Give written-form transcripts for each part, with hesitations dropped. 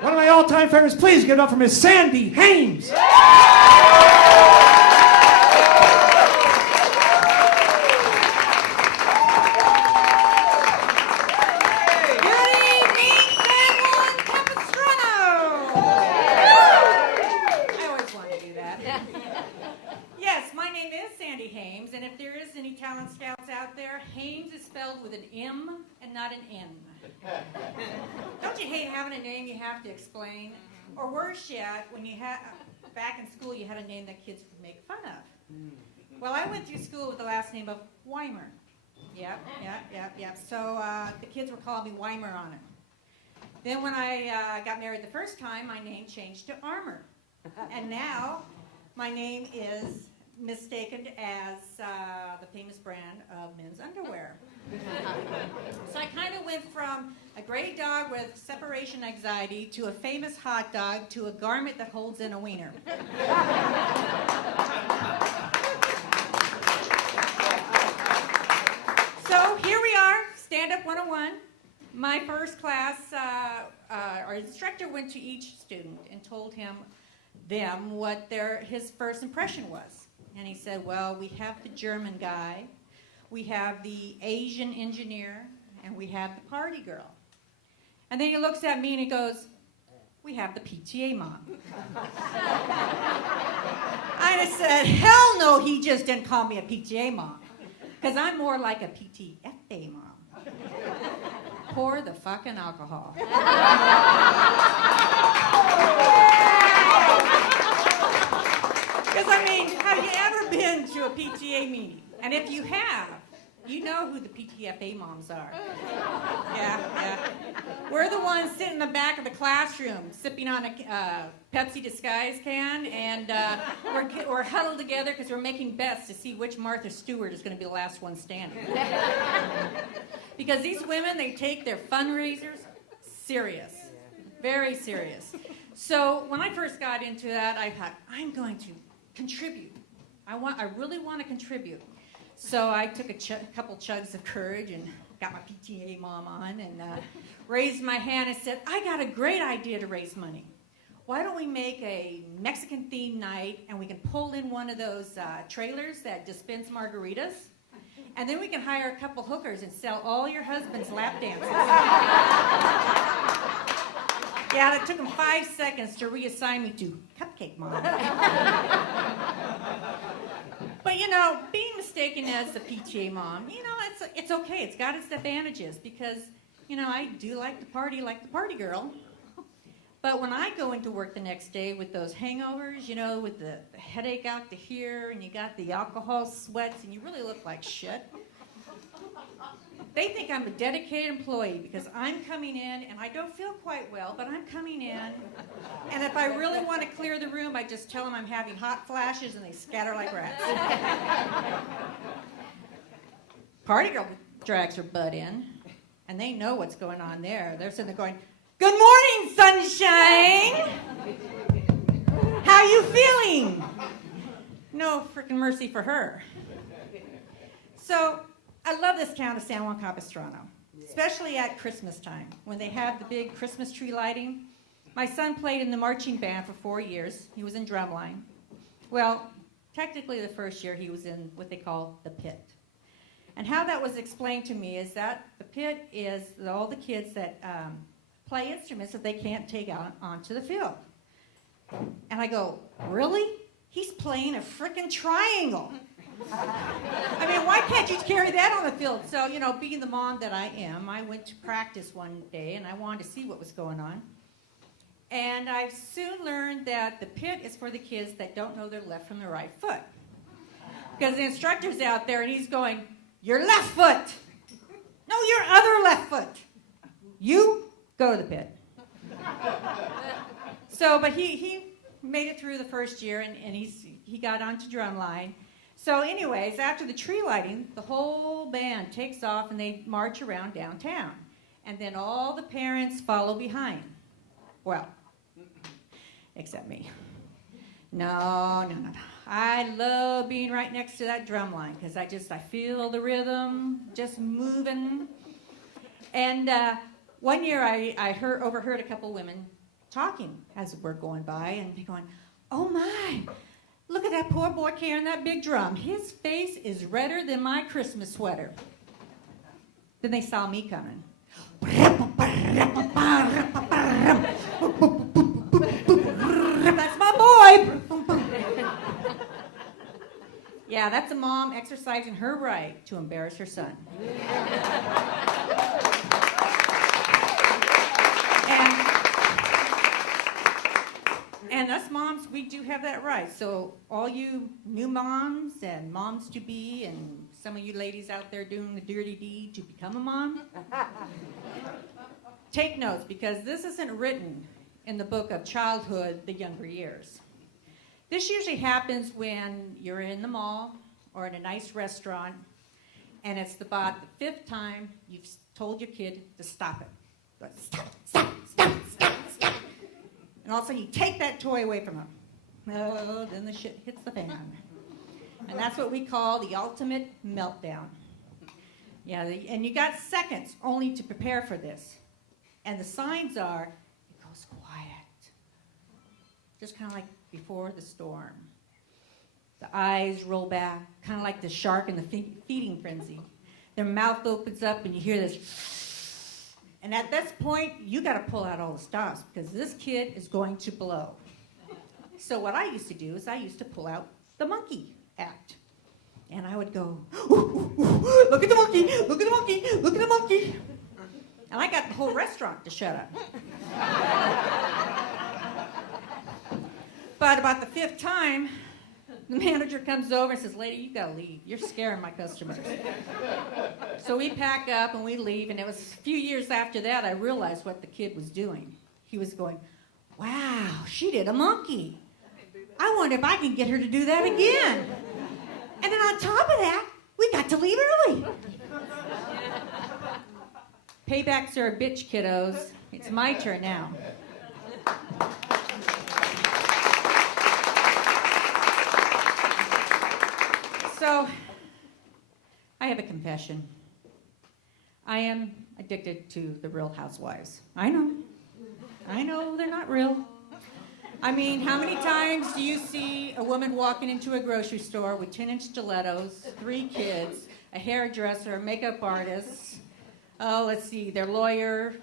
One of my all-time favorites. Please give it up for Miss Sandy Hames. And if there is any talent scouts out there, Hames is spelled with an M and not an N. Don't you hate having a name you have to explain? Or worse yet, when you had back in school, you had a name that kids would make fun of. Well, I went through school with the last name of Weimer. Yep. So the kids were calling me Weimer on it. Then when I got married the first time, my name changed to Armour. And now my name is mistaken as the famous brand of men's underwear. So I kind of went from a gray dog with separation anxiety to a famous hot dog to a garment that holds in a wiener. So here we are, Stand Up 101. My first class, our instructor went to each student and told them what his first impression was. And he said, well, we have the German guy, we have the Asian engineer, and we have the party girl. And then he looks at me and he goes, we have the PTA mom. I said, hell no, he just didn't call me a PTA mom. Because I'm more like a PTFA mom. Pour the fucking alcohol. Because, I mean, have you ever been to a PTA meeting? And if you have, you know who the PTFA moms are. Yeah. We're the ones sitting in the back of the classroom, sipping on a Pepsi Disguise can, and we're huddled together because we're making bets to see which Martha Stewart is going to be the last one standing. Because these women, they take their fundraisers serious, very serious. So when I first got into that, I thought, I'm going to contribute. I really want to contribute. So I took a couple chugs of courage and got my PTA mom on and raised my hand and said, I got a great idea to raise money. Why don't we make a Mexican-themed night and we can pull in one of those trailers that dispense margaritas, and then we can hire a couple hookers and sell all your husband's lap dances. Yeah, it took them 5 seconds to reassign me to Cupcake Mom. But, you know, being mistaken as the PTA mom, you know, it's okay. It's got its advantages because, you know, I do like to party like the party girl. But when I go into work the next day with those hangovers, you know, with the headache out to here and you got the alcohol sweats and you really look like shit, they think I'm a dedicated employee because I'm coming in and I don't feel quite well, but I'm coming in. And if I really want to clear the room, I just tell them I'm having hot flashes and they scatter like rats. Party girl drags her butt in and they know what's going on there. They're sitting there going, good morning, sunshine. How you feeling? No frickin' mercy for her. So, I love this town of San Juan Capistrano, especially at Christmas time when they have the big Christmas tree lighting. My son played in the marching band for 4 years. He was in drumline. Well, technically the first year he was in what they call the pit. And how that was explained to me is that the pit is all the kids that play instruments that they can't take out onto the field. And I go, really? He's playing a frickin' triangle. I mean, why can't you carry that on the field? So, you know, being the mom that I am, I went to practice one day and I wanted to see what was going on. And I soon learned that the pit is for the kids that don't know their left from their right foot. Because the instructor's out there and he's going, your left foot. No, your other left foot. You go to the pit. So, but he made it through the first year and he got onto drumline. So anyways, after the tree lighting, the whole band takes off and they march around downtown. And then all the parents follow behind. Well, except me. No. I love being right next to that drum line because I feel the rhythm just moving. And one year I overheard a couple women talking as we're going by, and they're going, oh my, look at that poor boy carrying that big drum. His face is redder than my Christmas sweater. Then they saw me coming. That's my boy. Yeah, that's a mom exercising her right to embarrass her son. And us moms, we do have that right. So all you new moms and moms-to-be and some of you ladies out there doing the dirty deed to become a mom, take notes, because this isn't written in the book of childhood, the younger years. This usually happens when you're in the mall or in a nice restaurant, and it's about the 5th time you've told your kid to stop it. Stop, stop, stop, stop, stop. And all of a sudden you take that toy away from them. Oh, then the shit hits the fan. And that's what we call the ultimate meltdown. Yeah, and you got seconds only to prepare for this. And the signs are, it goes quiet. Just kind of like before the storm. The eyes roll back, kind of like the shark in the feeding frenzy. Their mouth opens up and you hear this. And at this point, you got to pull out all the stops because this kid is going to blow. So what I used to do is I used to pull out the monkey act. And I would go, ooh, ooh, ooh, look at the monkey, look at the monkey, look at the monkey. And I got the whole restaurant to shut up. But about the 5th time, the manager comes over and says, lady, you gotta leave. You're scaring my customers. So we pack up and we leave, and it was a few years after that I realized what the kid was doing. He was going, wow, she did a monkey. I wonder if I can get her to do that again. And then on top of that, we got to leave early. Paybacks are a bitch, kiddos. It's my turn now. So, I have a confession. I am addicted to the Real Housewives. I know, they're not real. I mean, how many times do you see a woman walking into a grocery store with 10-inch stilettos, 3 kids, a hairdresser, a makeup artist, let's see, their lawyer,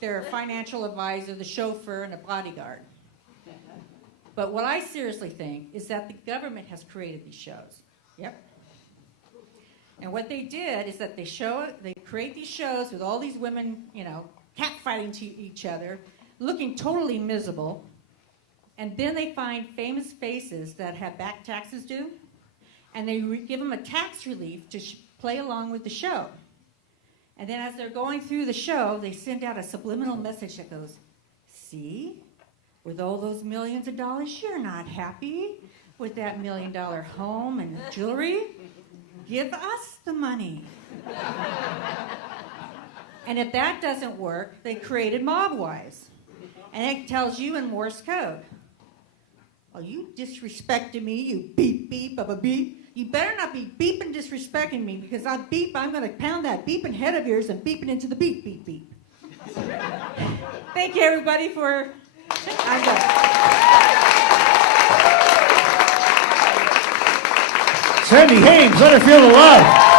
their financial advisor, the chauffeur, and a bodyguard? But what I seriously think is that the government has created these shows. Yep. And what they did is that they create these shows with all these women, catfighting to each other, looking totally miserable, and then they find famous faces that have back taxes due, and they give them a tax relief to play along with the show. And then as they're going through the show, they send out a subliminal message that goes, see, with all those millions of dollars, you're not happy with that $1 million home and jewelry. Give us the money. And if that doesn't work, they created Mob Wives. And it tells you in Morse code, oh, you disrespected me, you beep, beep, of a beep. You better not be beeping disrespecting me, because I'm going to pound that beeping head of yours and beep it into the beep, beep, beep. Thank you, everybody, for... I'm done. Sandy Hames, let her feel the love.